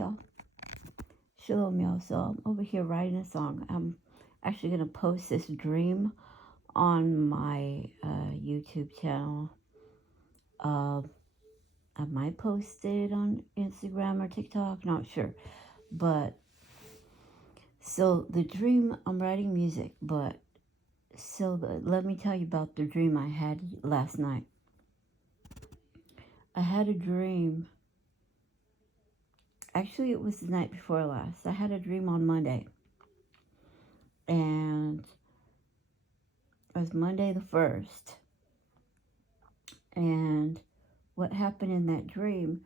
y'all. Shalom, y'all. So I'm over here writing a song. I'm actually going to post this dream on my YouTube channel. I might post it on Instagram or TikTok, not sure. But, so the dream, I'm writing music, but, let me tell you about the dream I had last night. I had a dream. Actually, it was the night before last. I had a dream on Monday. And it was Monday the 1st. And what happened in that dream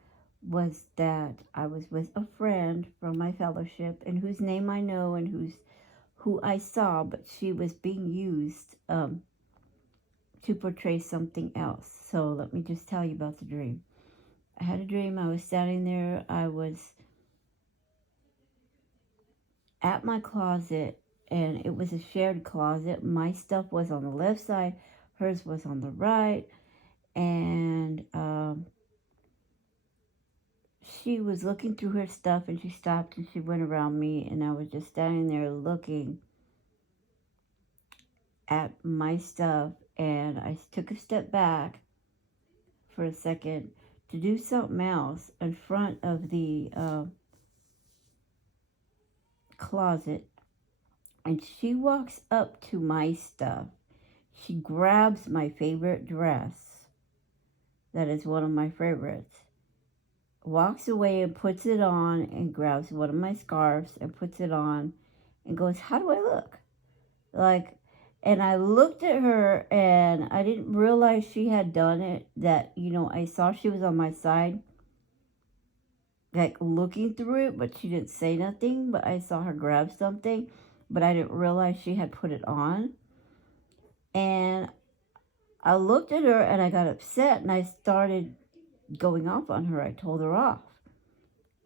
was that I was with a friend from my fellowship, and whose name I know and who I saw, but she was being used to portray something else. So let me just tell you about the dream. I had a dream. I was standing there. I was at my closet, and it was a shared closet. My stuff was on the left side. Hers was on the right. And she was looking through her stuff, and she stopped and she went around me, and I was just standing there looking at my stuff. And I took a step back for a second to do something else in front of the closet, and she walks up to my stuff. She grabs my favorite dress, that is one of my favorites, walks away and puts it on, and grabs one of my scarves and puts it on and goes, "How do I look?" Like, and I looked at her, and I didn't realize she had done it. That, I saw she was on my side, like looking through it, but she didn't say nothing. But I saw her grab something, but I didn't realize she had put it on. And I looked at her, and I got upset, and I started going off on her. I told her off.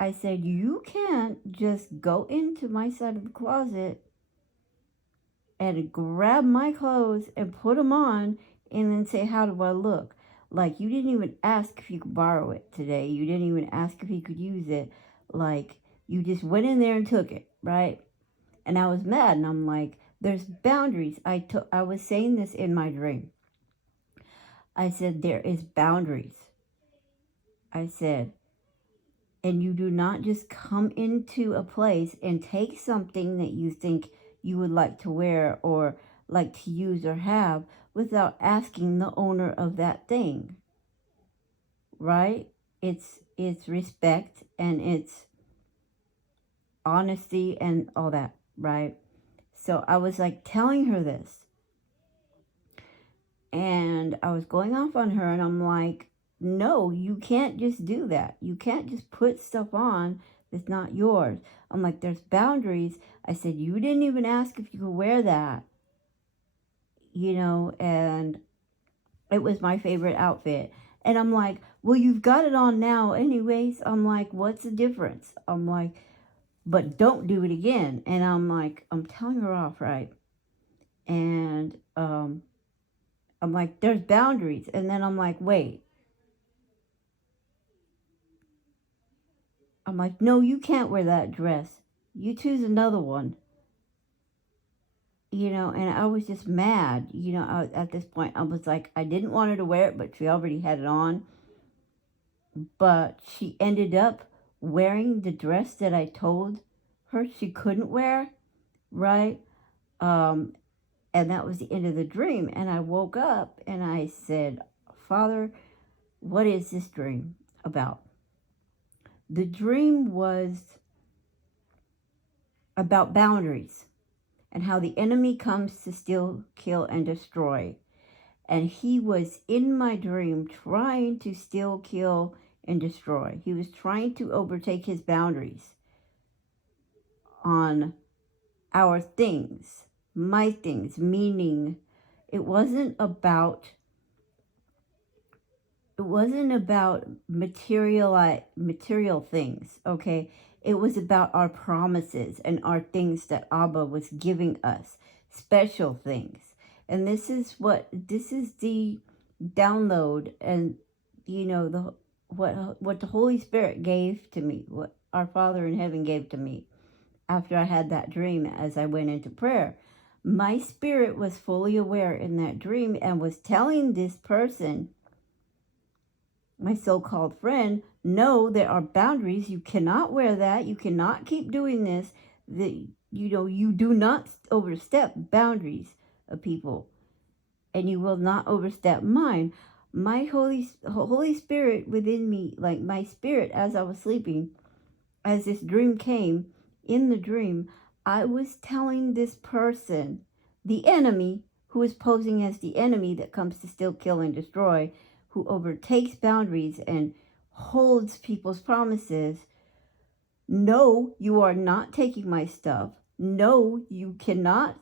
I said, "You can't just go into my side of the closet and grab my clothes and put them on and then say, 'How do I look?' Like, you didn't even ask if you could borrow it today. You didn't even ask if you could use it. Like, you just went in there and took it, right?" And I was mad, and I'm like, there's boundaries. I was saying this in my dream. I said, there is boundaries. I said, and you do not just come into a place and take something that you think you would like to wear or like to use or have without asking the owner of that thing. Right? It's respect, and it's honesty and all that, right? So I was like telling her this, and I was going off on her, and I'm like, no, you can't just do that. You can't just put stuff on that's not yours. I'm like, there's boundaries. I said, you didn't even ask if you could wear that, and it was my favorite outfit. And I'm like, well, you've got it on now anyways. I'm like, what's the difference? I'm like, but don't do it again. And I'm like, I'm telling her off, right? And I'm like, there's boundaries. And then I'm like, wait. I'm like, no, you can't wear that dress. You choose another one. And I was just mad. At this point, I was like, I didn't want her to wear it, but she already had it on. But she ended up wearing the dress that I told her she couldn't wear, right? And that was the end of the dream. And I woke up and I said, Father, what is this dream about? The dream was about boundaries and how the enemy comes to steal, kill, and destroy. And he was in my dream trying to steal, kill, and destroy. He was trying to overtake his boundaries on our things, my things, meaning it wasn't about material things, okay? It was about our promises and our things that Abba was giving us, special things. And this is the download, and what the Holy Spirit gave to me, what our Father in heaven gave to me after I had that dream as I went into prayer. My spirit was fully aware in that dream and was telling this person, my so-called friend, no, there are boundaries. You cannot wear that. You cannot keep doing this. You do not overstep boundaries of people, and you will not overstep mine. My Holy Spirit within me, like my spirit as I was sleeping, as this dream came, in the dream, I was telling this person, the enemy, who is posing as the enemy that comes to steal, kill, and destroy, who overtakes boundaries and holds people's promises. No, you are not taking my stuff. No, you cannot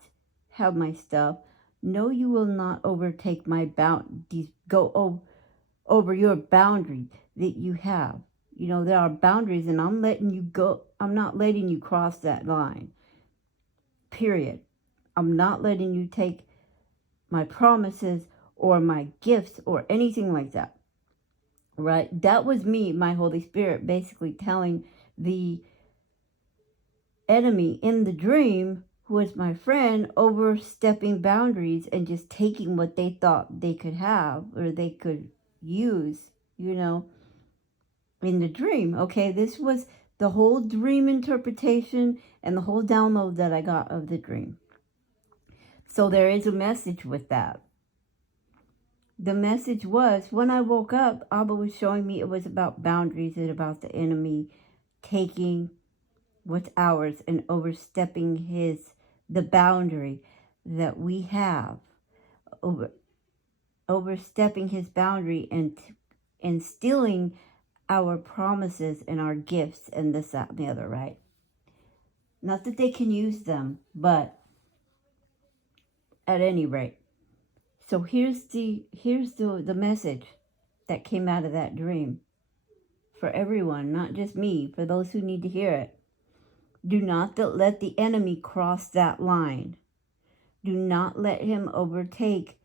have my stuff. No, you will not overtake my boundaries, go over your boundary that you have. You know, there are boundaries, and I'm letting you go. I'm not letting you cross that line. Period. I'm not letting you take my promises or my gifts or anything like that. Right? That was me, my Holy Spirit, basically telling the enemy in the dream, who was my friend, overstepping boundaries and just taking what they thought they could have or they could use, in the dream. Okay, this was the whole dream interpretation and the whole download that I got of the dream. So there is a message with that. The message was, when I woke up, Abba was showing me it was about boundaries and about the enemy taking what's ours and overstepping the boundary that we have, overstepping his boundary and stealing our promises and our gifts and this, that, and the other, right? Not that they can use them, but at any rate. So here's the message that came out of that dream for everyone, not just me, for those who need to hear it. Do not let the enemy cross that line. Do not let him overstep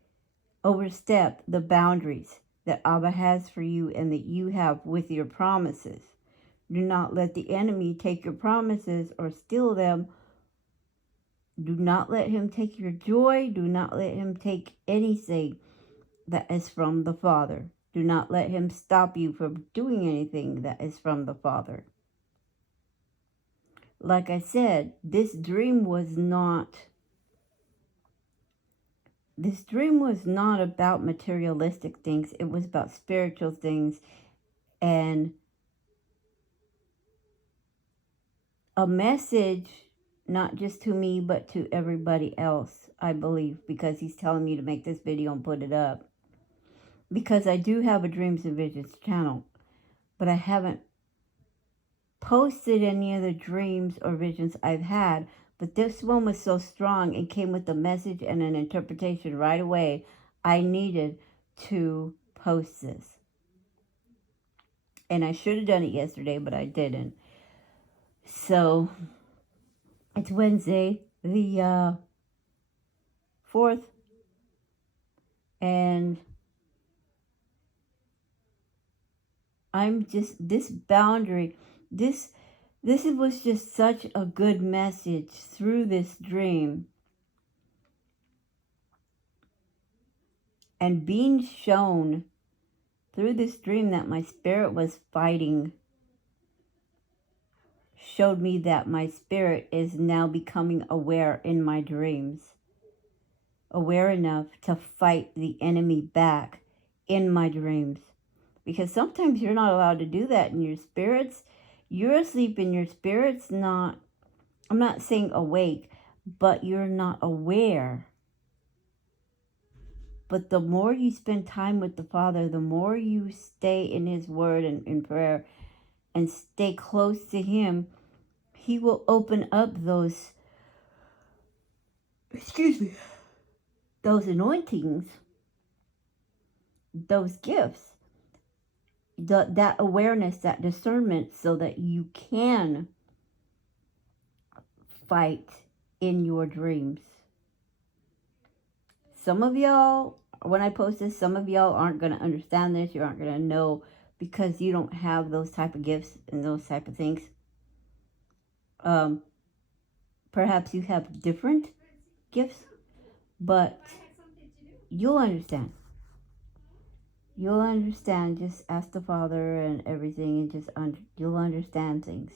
the boundaries that Abba has for you and that you have with your promises. Do not let the enemy take your promises or steal them. Do not let him take your joy. Do not let him take anything that is from the Father. Do not let him stop you from doing anything that is from the Father. Like I said, this dream was not about materialistic things. It was about spiritual things and a message, not just to me, but to everybody else, I believe, because he's telling me to make this video and put it up. Because I do have a Dreams and Visions channel, but I haven't posted any of the dreams or visions I've had. But this one was so strong and came with a message and an interpretation right away. I needed to post this. And I should have done it yesterday, but I didn't. So, it's Wednesday, the 4th. And I'm just, this boundary, this was just such a good message through this dream. And being shown through this dream that my spirit was fighting showed me that my spirit is now becoming aware in my dreams. Aware enough to fight the enemy back in my dreams. Because sometimes you're not allowed to do that in your spirits. You're asleep and your spirit's not, I'm not saying awake, but you're not aware. But the more you spend time with the Father, the more you stay in his word and in prayer and stay close to him, he will open up those anointings, those gifts, that awareness, that discernment, so that you can fight in your dreams. Some of y'all, when I post this, some of y'all aren't going to understand this. You aren't going to know because you don't have those type of gifts and those type of things. Perhaps you have different gifts, but you'll understand. You'll understand. Just ask the Father and everything, and just you'll understand things.